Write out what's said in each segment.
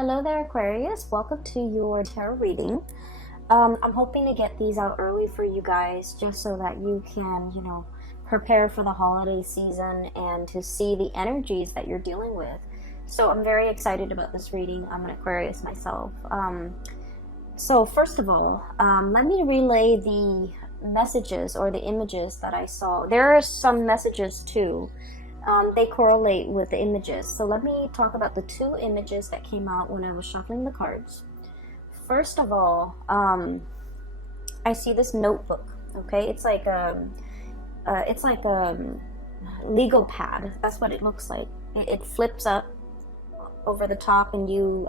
Hello there, Aquarius. Welcome to your tarot reading. I'm hoping to get these out early for you guys just so that you can, prepare for the holiday season and to see the energies that you're dealing with. So I'm very excited about this reading. I'm an Aquarius myself. So first of all, let me relay the messages or the images that I saw. There are some messages too. They correlate with the images. So let me talk about the two images that came out when I was shuffling the cards. First of all, I see this notebook. Okay, it's like a legal pad. That's what it looks like. It flips up over the top, and you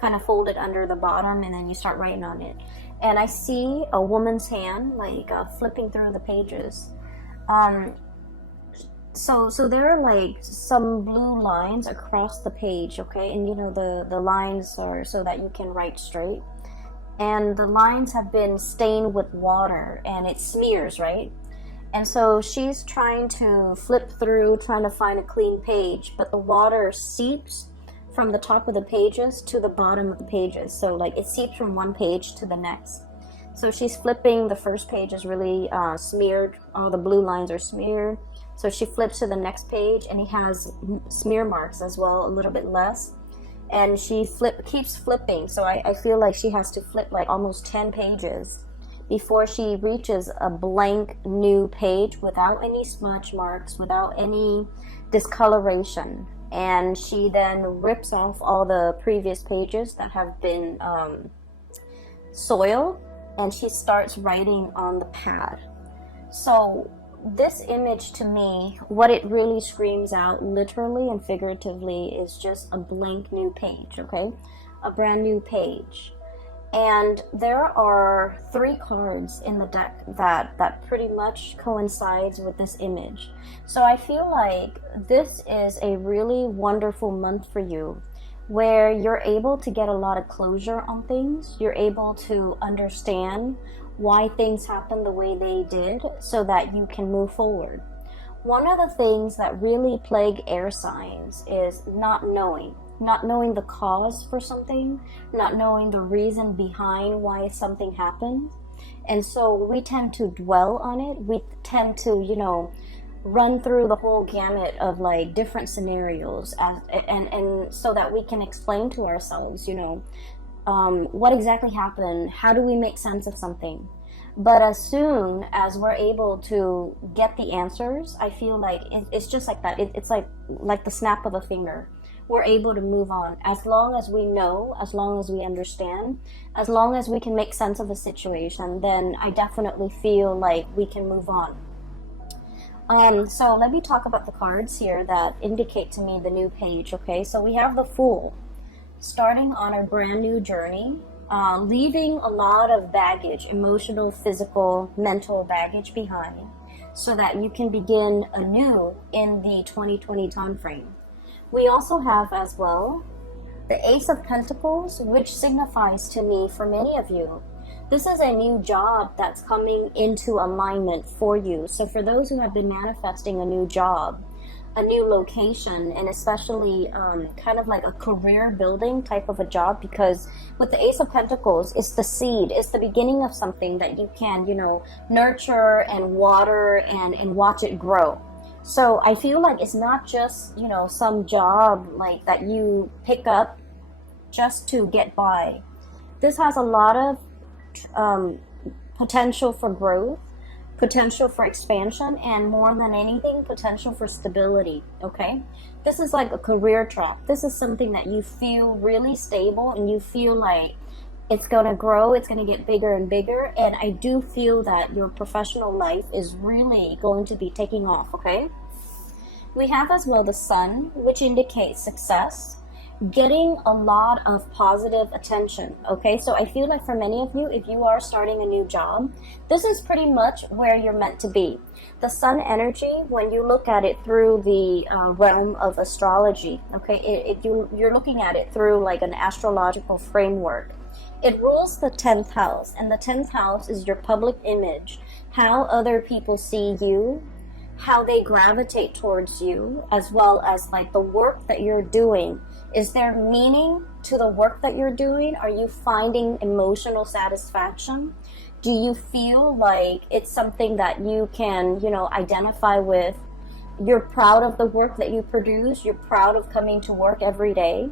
kind of fold it under the bottom, and then you start writing on it. And I see a woman's hand, like flipping through the pages. So there are like some blue lines across the page, okay? And the lines are so that you can write straight. And the lines have been stained with water and it smears, right? And so she's trying to flip through, trying to find a clean page, but the water seeps from the top of the pages to the bottom of the pages. So like it seeps from one page to the next. So she's flipping, the first page is really smeared, all the blue lines are smeared. So she flips to the next page and it has smear marks as well, a little bit less. And she keeps flipping. So I feel like she has to flip like almost 10 pages before she reaches a blank new page without any smudge marks, without any discoloration. And she then rips off all the previous pages that have been soiled, and she starts writing on the pad. So this image, to me, what it really screams out literally and figuratively is just a blank new page, okay? A brand new page. And there are 3 cards in the deck that pretty much coincides with this image. So I feel like this is a really wonderful month for you, where you're able to get a lot of closure on things. You're able to understand why things happen the way they did so that you can move forward. One of the things that really plague air signs is not knowing the cause for something, not knowing the reason behind why something happened. And so we tend to dwell on it. We tend to, run through the whole gamut of like different scenarios and so that we can explain to ourselves, what exactly happened, how do we make sense of something. But as soon as we're able to get the answers, I feel like it's just like that. It's like the snap of a finger. We're able to move on as long as we know, as long as we understand, as long as we can make sense of a situation. Then I definitely feel like we can move on. So let me talk about the cards here that indicate to me the new page, okay? So we have the Fool, starting on a brand new journey, leaving a lot of baggage, emotional, physical, mental baggage behind, so that you can begin anew in the 2020 time frame. We also have as well the Ace of Pentacles, which signifies to me, for many of you, this is a new job that's coming into alignment for you. So for those who have been manifesting a new job, a new location, and especially kind of like a career building type of a job, because with the Ace of Pentacles, it's the seed, it's the beginning of something that you can, nurture and water and watch it grow. So I feel like it's not just, some job like that you pick up just to get by. This has a lot of potential for growth, potential for expansion, and more than anything, potential for stability, okay? This is like a career track. This is something that you feel really stable and you feel like it's going to grow, it's going to get bigger and bigger, and I do feel that your professional life is really going to be taking off, okay? We have as well the Sun, which indicates success, getting a lot of positive attention, okay? So I feel like for many of you, if you are starting a new job, this is pretty much where you're meant to be. The Sun energy, when you look at it through the realm of astrology, okay, you're looking at it through like an astrological framework. It rules the 10th house, and the 10th house is your public image, how other people see you, how they gravitate towards you, as well as like the work that you're doing Is there meaning to the work that you're doing? Are you finding emotional satisfaction? Do you feel like it's something that you can, identify with? You're proud of the work that you produce. You're proud of coming to work every day.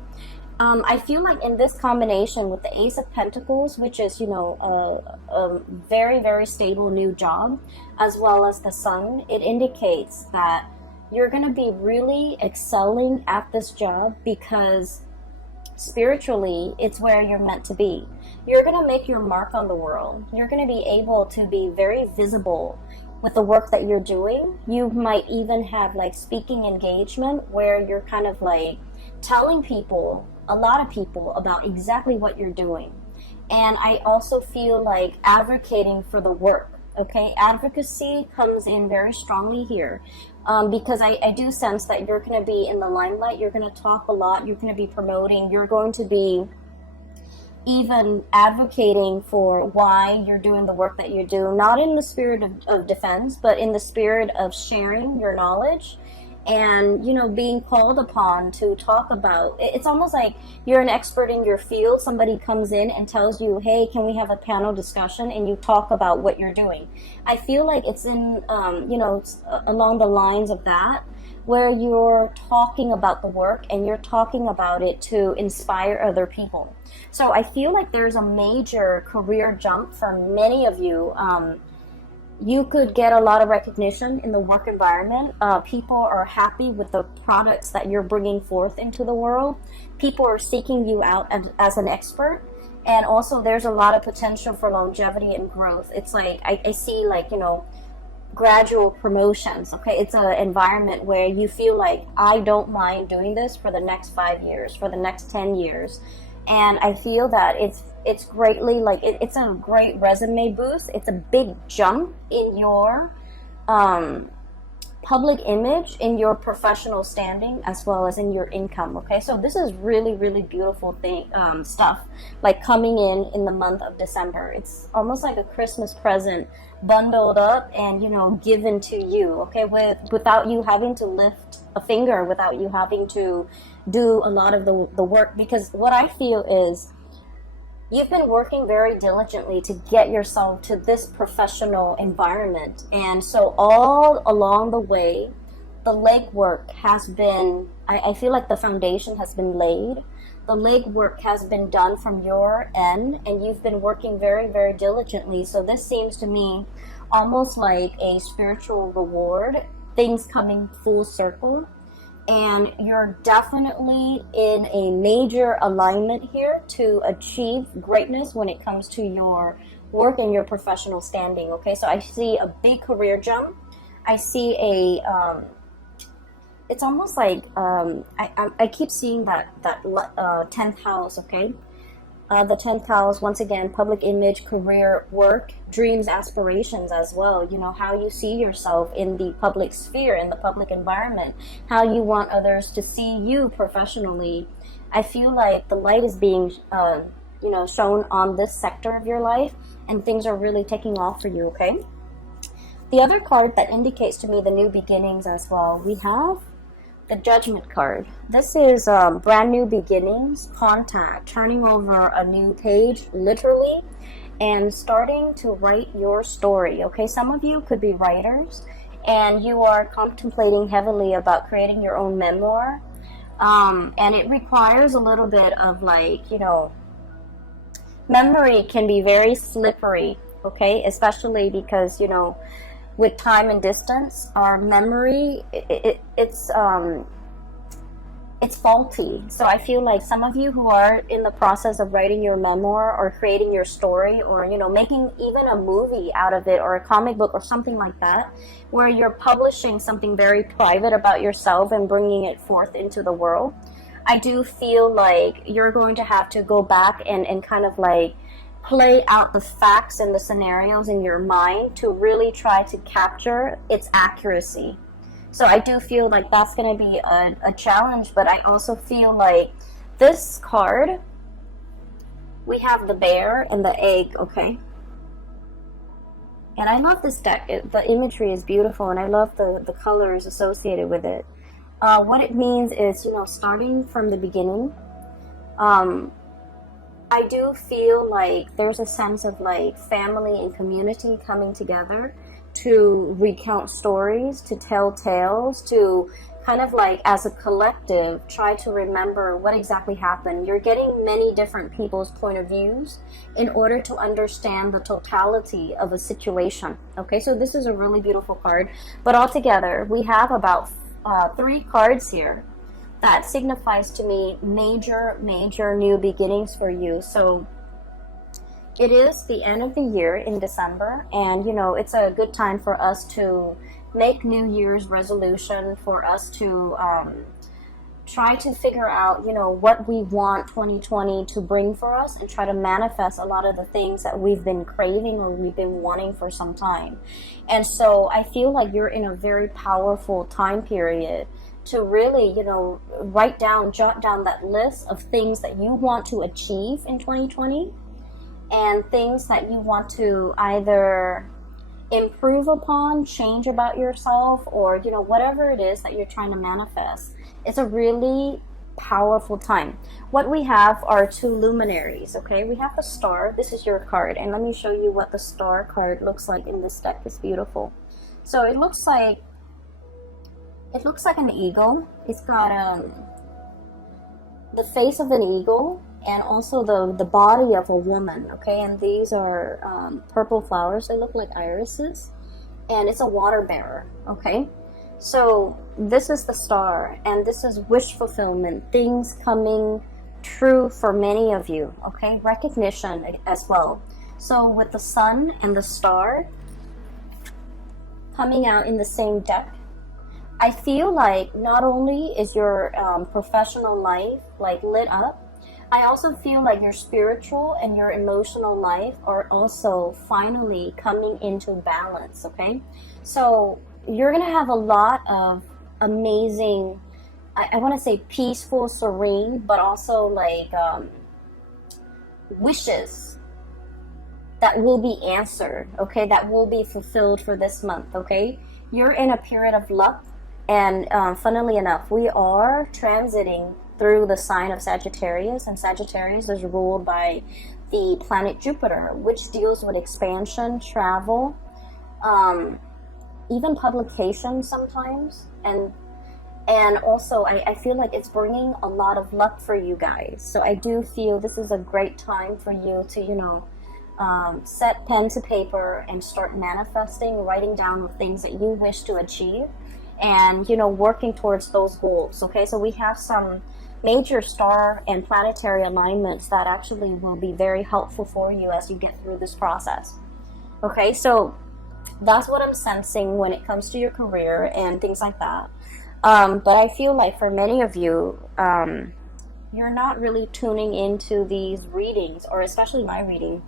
I feel like in this combination with the Ace of Pentacles, which is, a very, very stable new job, as well as the Sun, it indicates that you're going to be really excelling at this job because spiritually, it's where you're meant to be. You're going to make your mark on the world. You're going to be able to be very visible with the work that you're doing. You might even have like speaking engagement where you're kind of like telling people, a lot of people, about exactly what you're doing. And I also feel like advocating for the work. Okay, advocacy comes in very strongly here because I do sense that you're going to be in the limelight. You're going to talk a lot. You're going to be promoting. You're going to be even advocating for why you're doing the work that you do, not in the spirit of defense, but in the spirit of sharing your knowledge and, being called upon to talk about. It's almost like you're an expert in your field. Somebody comes in and tells you, hey, can we have a panel discussion? And you talk about what you're doing. I feel like it's in, along the lines of that, where you're talking about the work and you're talking about it to inspire other people. So I feel like there's a major career jump for many of you. You could get a lot of recognition in the work environment. People are happy with the products that you're bringing forth into the world. People are seeking you out as an expert. And also there's a lot of potential for longevity and growth. It's like, I see like, gradual promotions. Okay, it's an environment where you feel like, I don't mind doing this for the next 5 years, for the next 10 years. And I feel that it's greatly like it's a great resume boost. It's a big jump in your public image, in your professional standing, as well as in your income. Okay, so this is really, really beautiful stuff like coming in the month of December. It's almost like a Christmas present bundled up and given to you. Okay, without you having to lift a finger, without you having to do a lot of the work. Because what I feel is you've been working very diligently to get yourself to this professional environment. And so all along the way, the legwork has been, I feel like the foundation has been laid. The legwork has been done from your end, and you've been working very, very diligently. So this seems to me almost like a spiritual reward, things coming full circle. And you're definitely in a major alignment here to achieve greatness when it comes to your work and your professional standing. Okay, so I see a big career jump. I see it's almost like I keep seeing that 10th house. Okay, the 10th house, once again, public image, career, work, dreams, aspirations as well. How you see yourself in the public sphere, in the public environment, how you want others to see you professionally. I feel like the light is being, shown on this sector of your life, and things are really taking off for you, okay? The other card that indicates to me the new beginnings as well, we have the Judgment card. This is brand new beginnings, contact, turning over a new page, literally, and starting to write your story. Okay, some of you could be writers, and you are contemplating heavily about creating your own memoir, and it requires a little bit of memory can be very slippery. Okay, especially because with time and distance, our memory, it's faulty. So I feel like some of you who are in the process of writing your memoir or creating your story, or making even a movie out of it, or a comic book or something like that, where you're publishing something very private about yourself and bringing it forth into the world, I do feel like you're going to have to go back and kind of like play out the facts and the scenarios in your mind to really try to capture its accuracy. So I do feel like that's going to be a challenge, but I also feel like this card, we have the bear and the egg, okay? And I love this deck. The imagery is beautiful, and I love the colors associated with it. What it means is, starting from the beginning. Um, I do feel like there's a sense of like family and community coming together to recount stories, to tell tales, to kind of like as a collective try to remember what exactly happened. You're getting many different people's point of views in order to understand the totality of a situation. Okay, so this is a really beautiful card. But altogether, we have about three cards here that signifies to me major new beginnings for you. So it is the end of the year in December, and it's a good time for us to make New Year's resolution, for us to try to figure out what we want 2020 to bring for us, and try to manifest a lot of the things that we've been craving or we've been wanting for some time. And so I feel like you're in a very powerful time period to really, jot down that list of things that you want to achieve in 2020, and things that you want to either improve upon, change about yourself, or, whatever it is that you're trying to manifest. It's a really powerful time. What we have are two luminaries, okay? We have the star. This is your card, and let me show you what the star card looks like in this deck. It's beautiful. So it looks like an eagle. It's got the face of an eagle and also the body of a woman, okay? And these are purple flowers. They look like irises. And it's a water bearer, okay? So this is the star, and this is wish fulfillment, things coming true for many of you, okay? Recognition as well. So with the sun and the star coming out in the same deck, I feel like not only is your professional life like lit up, I also feel like your spiritual and your emotional life are also finally coming into balance, okay? So you're going to have a lot of amazing, I want to say peaceful, serene, but also like wishes that will be answered, okay? That will be fulfilled for this month, okay? You're in a period of luck. And funnily enough, we are transiting through the sign of Sagittarius, and Sagittarius is ruled by the planet Jupiter, which deals with expansion, travel, even publication sometimes, and also I feel like it's bringing a lot of luck for you guys. So I do feel this is a great time for you to set pen to paper and start manifesting, writing down the things that you wish to achieve, and working towards those goals. Okay, so we have some major star and planetary alignments that actually will be very helpful for you as you get through this process. Okay, so that's what I'm sensing when it comes to your career and things like that. But I feel like for many of you, you're not really tuning into these readings, or especially my reading,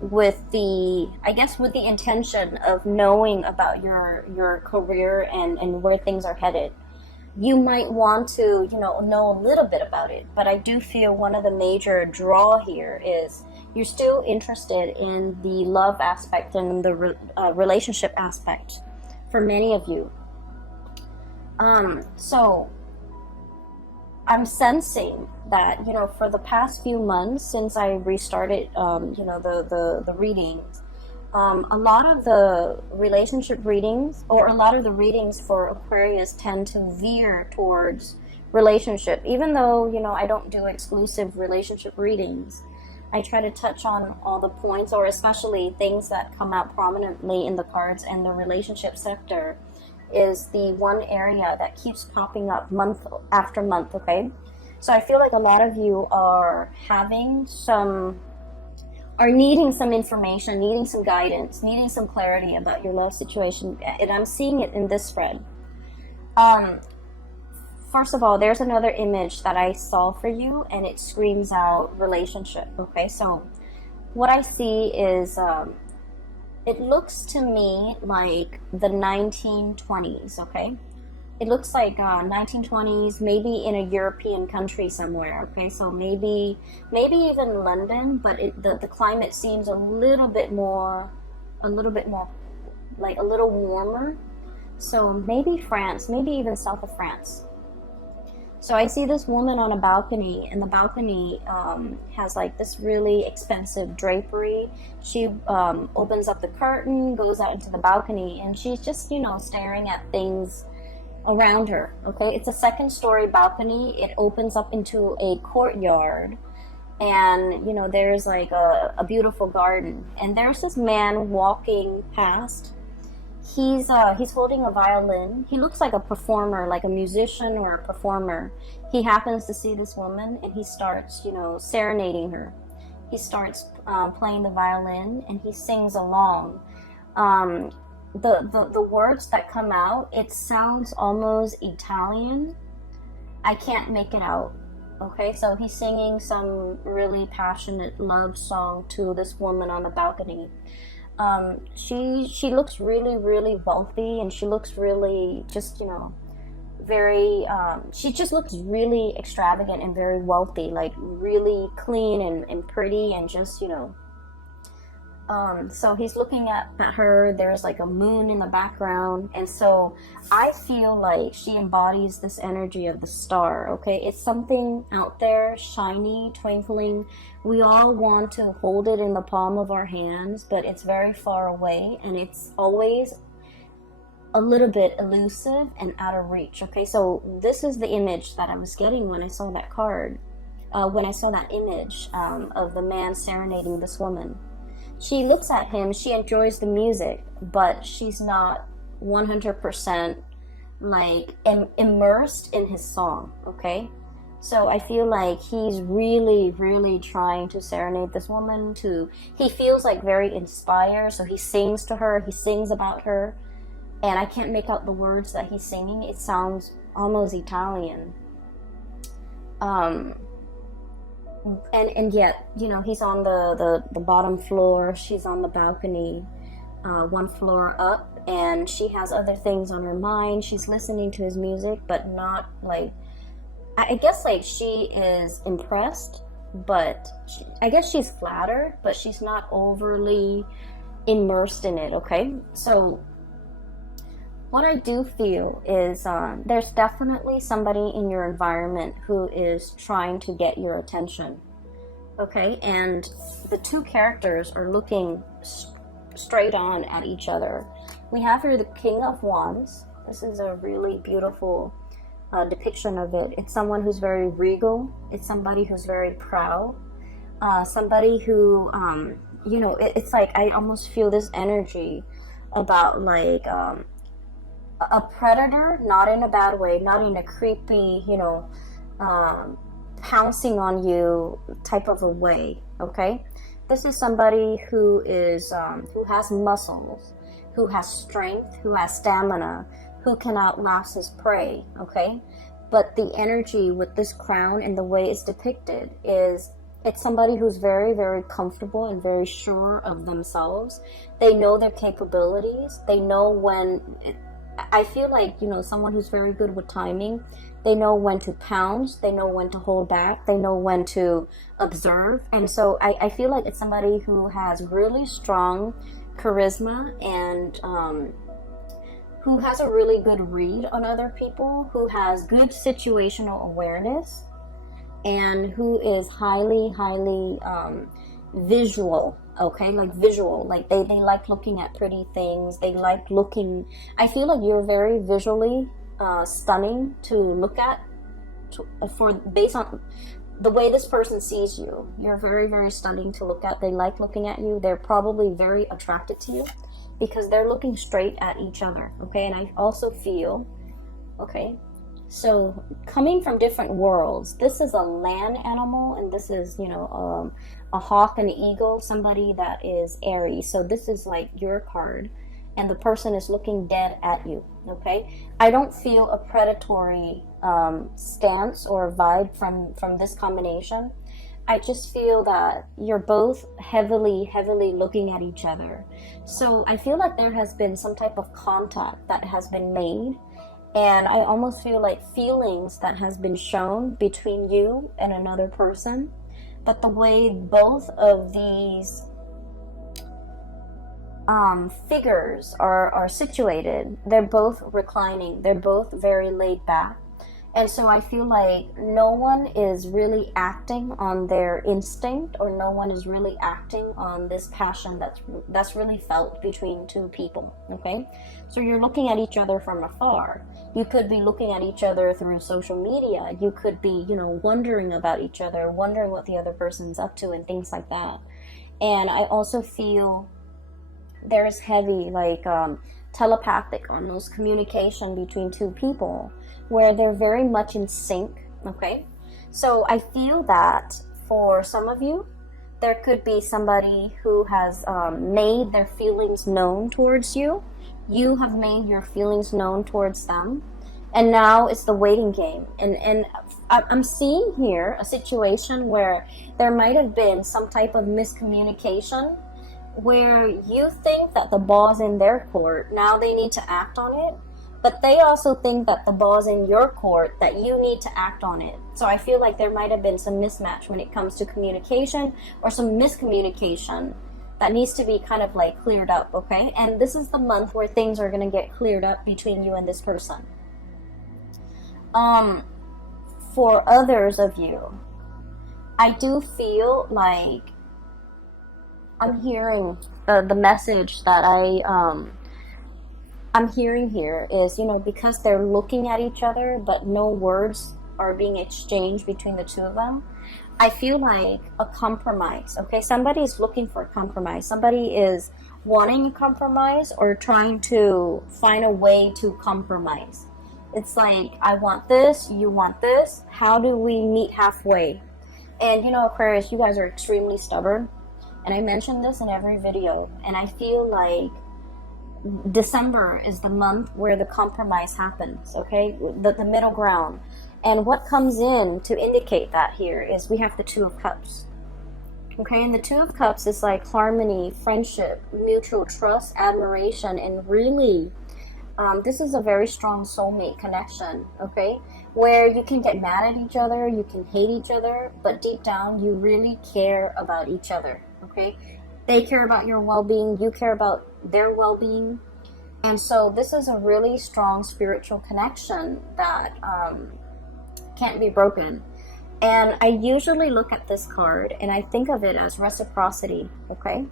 with the intention of knowing about your career and where things are headed. You might want to, know a little bit about it, but I do feel one of the major draw here is you're still interested in the love aspect and the relationship aspect for many of you. So I'm sensing that, for the past few months since I restarted, the readings, a lot of the relationship readings, or a lot of the readings for Aquarius, tend to veer towards relationship. Even though, I don't do exclusive relationship readings, I try to touch on all the points, or especially things that come out prominently in the cards, and the relationship sector is the one area that keeps popping up month after month, okay? So I feel like a lot of you are needing some information, needing some guidance, needing some clarity about your love situation, and I'm seeing it in this spread. First of all, there's another image that I saw for you, and it screams out relationship, okay? So what I see is, it looks to me like the 1920s, okay? It looks like 1920s, maybe in a European country somewhere, okay? So maybe even London, but the climate seems a little bit more, like a little warmer. So maybe France, maybe even south of France. So I see this woman on a balcony, and the balcony has like this really expensive drapery. She opens up the curtain, goes out into the balcony, and she's just, you know, staring at things around her. Okay, it's a second-story balcony. It opens up into a courtyard, and you know, there's like a beautiful garden. And there's this man walking past. He's holding a violin. He looks like a performer, like a musician or a performer. He happens to see this woman, and he starts, you know, serenading her. He starts playing the violin, and he sings along. The words that come out, it sounds almost Italian. I can't make it out. Okay, so he's singing some really passionate love song to this woman on the balcony. She looks really, really wealthy, and she looks really just, you know, very, she just looks really extravagant and very wealthy, like really clean and pretty, and just, you know, so he's looking at her. There's like a moon in the background, and so I feel like she embodies this energy of the star. Okay, it's something out there, shiny, twinkling. We all want to hold it in the palm of our hands, but it's very far away, and it's always a little bit elusive and out of reach. Okay, so this is the image that I was getting when I saw that card, when I saw that image of the man serenading this woman. She looks at him, she enjoys the music, but she's not 100% like immersed in his song, okay? So I feel like he's really, really trying to serenade this woman. He feels like very inspired, so he sings to her, he sings about her, and I can't make out the words that he's singing. It sounds almost Italian. And yet, you know, he's on the bottom floor, she's on the balcony, one floor up, and she has other things on her mind. She's listening to his music, but not like, I guess like she is impressed, but I guess she's flattered, but she's not overly immersed in it, okay? So what I do feel is there's definitely somebody in your environment who is trying to get your attention, okay? And the two characters are looking straight on at each other. We have here the King of Wands. This is a really beautiful depiction of it. It's someone who's very regal. It's somebody who's very proud. Somebody who, you know, it's like I almost feel this energy about like a predator, not in a bad way, not in a creepy, you know, pouncing on you type of a way, okay? This is somebody who is, who has muscles, who has strength, who has stamina, who can outlast his prey, okay? But the energy with this crown and the way it's depicted is, it's somebody who's very, very comfortable and very sure of themselves. They know their capabilities. They know when... I feel like, you know, someone who's very good with timing. They know when to pounce. They know when to hold back. They know when to observe. And so I feel like it's somebody who has really strong charisma and who has a really good read on other people, who has good situational awareness, and who is highly, highly visual. Okay, like visual, like they like looking at pretty things. They like looking, I feel like you're very visually stunning to look at, based on the way this person sees you. You're very, very stunning to look at. They like looking at you. They're probably very attracted to you because they're looking straight at each other, okay? And I also feel, okay, so coming from different worlds, this is a land animal, and this is, you know, a hawk and an eagle, somebody that is Aries. So this is like your card, and the person is looking dead at you, okay? I don't feel a predatory stance or vibe from this combination. I just feel that you're both heavily looking at each other. So I feel like there has been some type of contact that has been made, and I almost feel like feelings that has been shown between you and another person. But the way both of these figures are situated. They're both reclining. They're both very laid back. And so I feel like no one is really acting on their instinct, or no one is really acting on this passion that's really felt between two people, okay? So you're looking at each other from afar. You could be looking at each other through social media. You could be, wondering about each other, wondering what the other person's up to and things like that. And I also feel there's heavy, telepathic, almost communication between two people where they're very much in sync, okay? So I feel that for some of you, there could be somebody who has made their feelings known towards you. You have made your feelings known towards them. And now it's the waiting game. And I'm seeing here a situation where there might have been some type of miscommunication where you think that the ball's in their court. Now they need to act on it. But they also think that the ball's in your court, that you need to act on it. So I feel like there might have been some mismatch when it comes to communication, or some miscommunication that needs to be kind of cleared up, okay? And this is the month where things are going to get cleared up between you and this person. For others of you, I do feel like I'm hearing the message that I'm hearing here is, because they're looking at each other, but no words are being exchanged between the two of them. I feel like a compromise, okay? Somebody is looking for a compromise. Somebody is wanting a compromise, or trying to find a way to compromise. It's like, I want this, you want this. How do we meet halfway? And, Aquarius, you guys are extremely stubborn. And I mention this in every video. And I feel like December is the month where the compromise happens, okay? The middle ground. And what comes in to indicate that here is we have the Two of Cups. Okay, and the Two of Cups is like harmony, friendship, mutual trust, admiration, and really, this is a very strong soulmate connection, okay? Where you can get mad at each other, you can hate each other, but deep down, you really care about each other, okay? They care about your well-being, you care about their well-being. And so this is a really strong spiritual connection that can't be broken. And I usually look at this card and I think of it as reciprocity, okay?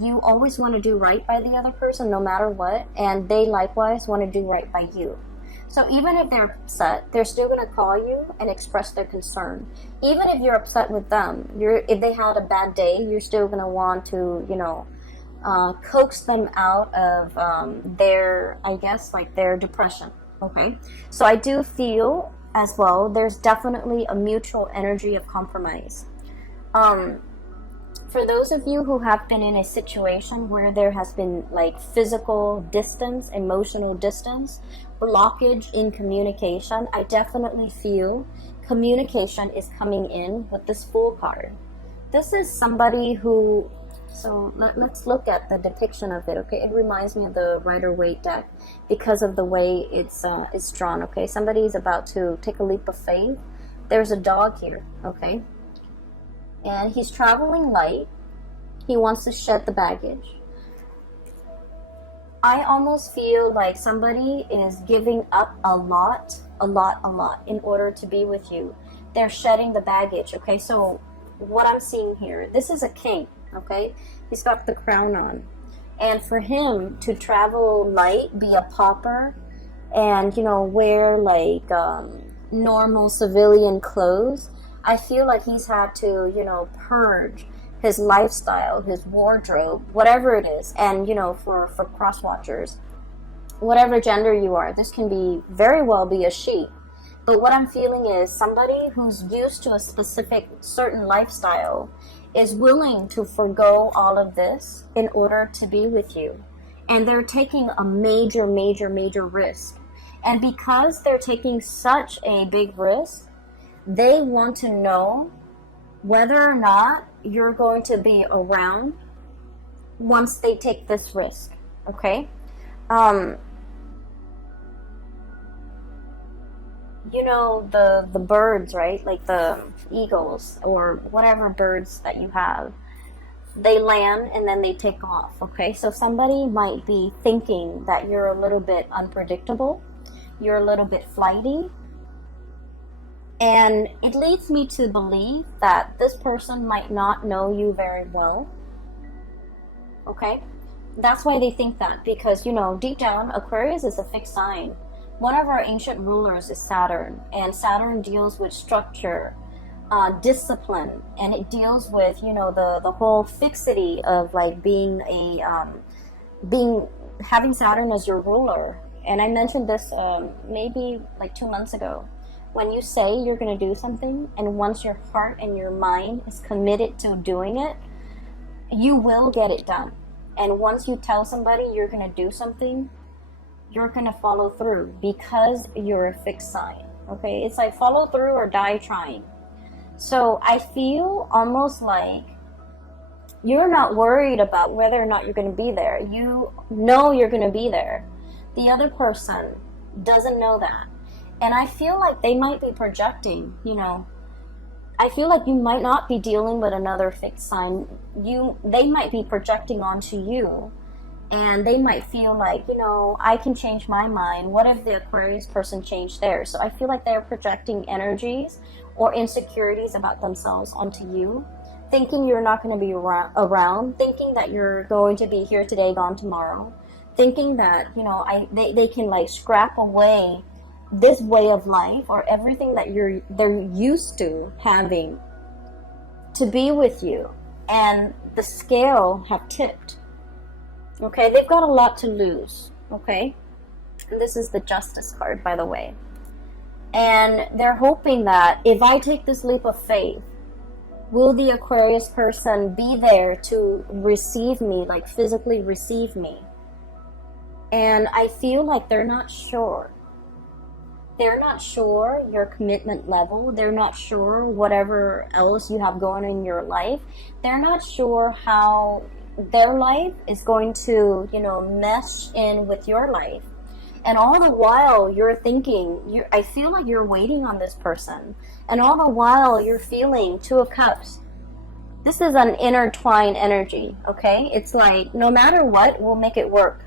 You always want to do right by the other person no matter what, and they likewise want to do right by you. So even if they're upset, they're still going to call you and express their concern. Even if you're upset with them, if they had a bad day, you're still going to want to, coax them out of their depression, okay? So I do feel as well, there's definitely a mutual energy of compromise. For those of you who have been in a situation where there has been physical distance, emotional distance, blockage in communication, I definitely feel communication is coming in with this Fool card. This is somebody who, so let's look at the depiction of it, okay? It reminds me of the Rider-Waite deck because of the way it's drawn, okay? Somebody is about to take a leap of faith. There's a dog here, okay? And he's traveling light. He wants to shed the baggage. I almost feel like somebody is giving up a lot in order to be with you. They're shedding the baggage, okay? So what I'm seeing here, this is a king, okay? He's got the crown on. And for him to travel light, be a pauper, and, wear normal civilian clothes, I feel like he's had to, purge his lifestyle, his wardrobe, whatever it is. And, for cross watchers, whatever gender you are, this can be very well be a she. But what I'm feeling is somebody who's used to a specific certain lifestyle is willing to forgo all of this in order to be with you. And they're taking a major risk. And because they're taking such a big risk, they want to know whether or not you're going to be around once they take this risk, okay? The birds, right? Like the eagles or whatever birds that you have, they land and then they take off, okay? So somebody might be thinking that you're a little bit unpredictable, you're a little bit flighty, and it leads me to believe that this person might not know you very well, okay? That's why they think that, because, you know, deep down, Aquarius is a fixed sign. One of our ancient rulers is Saturn, and Saturn deals with structure, discipline, and it deals with, you know, the whole fixity of like being having Saturn as your ruler. And I mentioned this maybe like 2 months ago. When you say you're going to do something, and once your heart and your mind is committed to doing it, you will get it done. And once you tell somebody you're going to do something, you're going to follow through, because you're a fixed sign. Okay, it's like follow through or die trying. So I feel almost like you're not worried about whether or not you're going to be there. You know you're going to be there. The other person doesn't know that. And I feel like they might be projecting, you know. I feel like you might not be dealing with another fixed sign. They might be projecting onto you, and they might feel like, you know, I can change my mind. What if the Aquarius person changed theirs? So I feel like they're projecting energies or insecurities about themselves onto you, thinking you're not going to be around, thinking that you're going to be here today, gone tomorrow, thinking that, you know, they can like scrap away this way of life or everything that they're used to having to be with you. And the scale have tipped. Okay, they've got a lot to lose. Okay, and this is the Justice card, by the way. And they're hoping that if I take this leap of faith, will the Aquarius person be there to receive me, like physically receive me? And I feel like they're not sure. They're not sure your commitment level. They're not sure whatever else you have going in your life. They're not sure how their life is going to, you know, mesh in with your life. And all the while you're thinking, I feel like you're waiting on this person. And all the while you're feeling Two of Cups. This is an intertwined energy, okay? It's like no matter what, we'll make it work.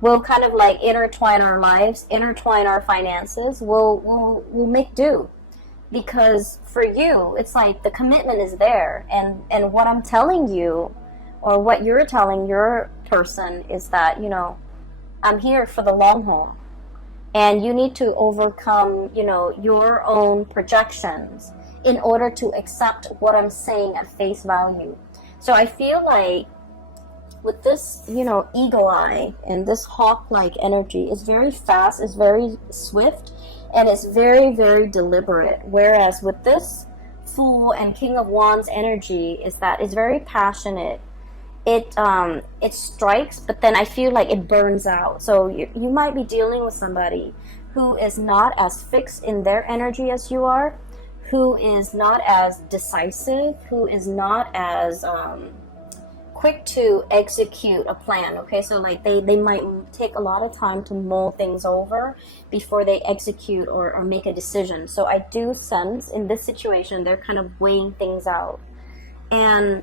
We'll kind of like intertwine our lives, intertwine our finances. We'll make do, because for you, it's like the commitment is there, and what I'm telling you, or what you're telling your person, is that, you know, I'm here for the long haul, and you need to overcome, you know, your own projections in order to accept what I'm saying at face value. So I feel like with this, you know, eagle eye and this hawk-like energy is very fast, is very swift, and it's very, very deliberate. Whereas with this Fool and King of Wands energy is that it's very passionate. It strikes, but then I feel like it burns out. So you might be dealing with somebody who is not as fixed in their energy as you are, who is not as decisive, who is not as quick to execute a plan. Okay, so like they might take a lot of time to mull things over before they execute or make a decision. So I do sense in this situation they're kind of weighing things out, and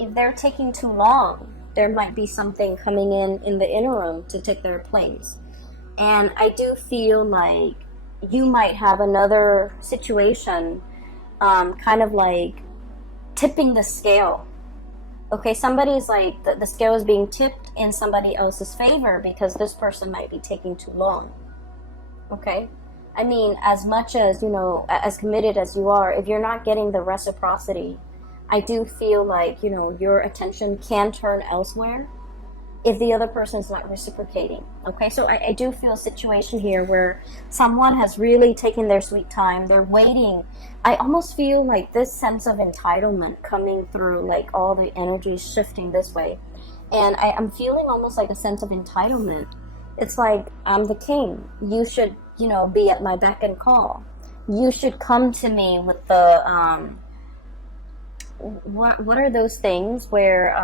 if they're taking too long, there might be something coming in the interim to take their place. And I do feel like you might have another situation kind of like tipping the scale. Okay, somebody's like, the scale is being tipped in somebody else's favor because this person might be taking too long. Okay? I mean, as much as, you know, as committed as you are, if you're not getting the reciprocity, I do feel like, you know, your attention can turn elsewhere if the other person is not reciprocating. Okay, so I do feel a situation here where someone has really taken their sweet time. They're waiting. I almost feel like this sense of entitlement coming through, like all the energy is shifting this way. And I'm feeling almost like a sense of entitlement. It's like, I'm the king. You should, you know, be at my beck and call. You should come to me with the, what are those things where,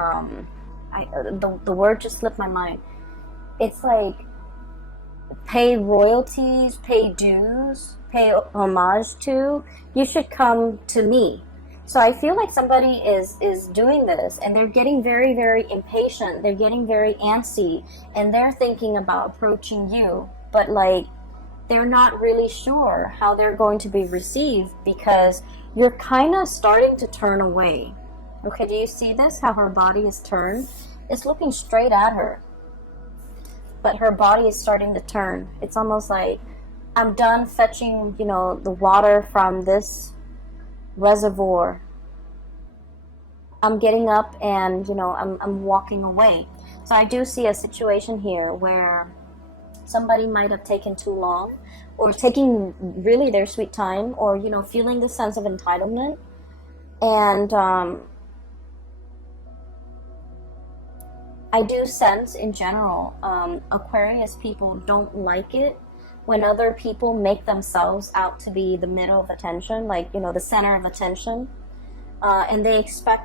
the word just slipped my mind. It's like pay royalties, pay dues, pay homage to. You should come to me. So I feel like somebody is doing this, and they're getting very, very impatient. They're getting very antsy, and they're thinking about approaching you, but like they're not really sure how they're going to be received because you're kind of starting to turn away. Okay, do you see this? How her body is turned? It's looking straight at her, but her body is starting to turn. It's almost like, I'm done fetching, you know, the water from this reservoir. I'm getting up and, you know, I'm walking away. So I do see a situation here where somebody might have taken too long, or taking really their sweet time, or, you know, feeling the sense of entitlement. And I do sense in general, Aquarius people don't like it when other people make themselves out to be the middle of attention, like, you know, the center of attention, and they expect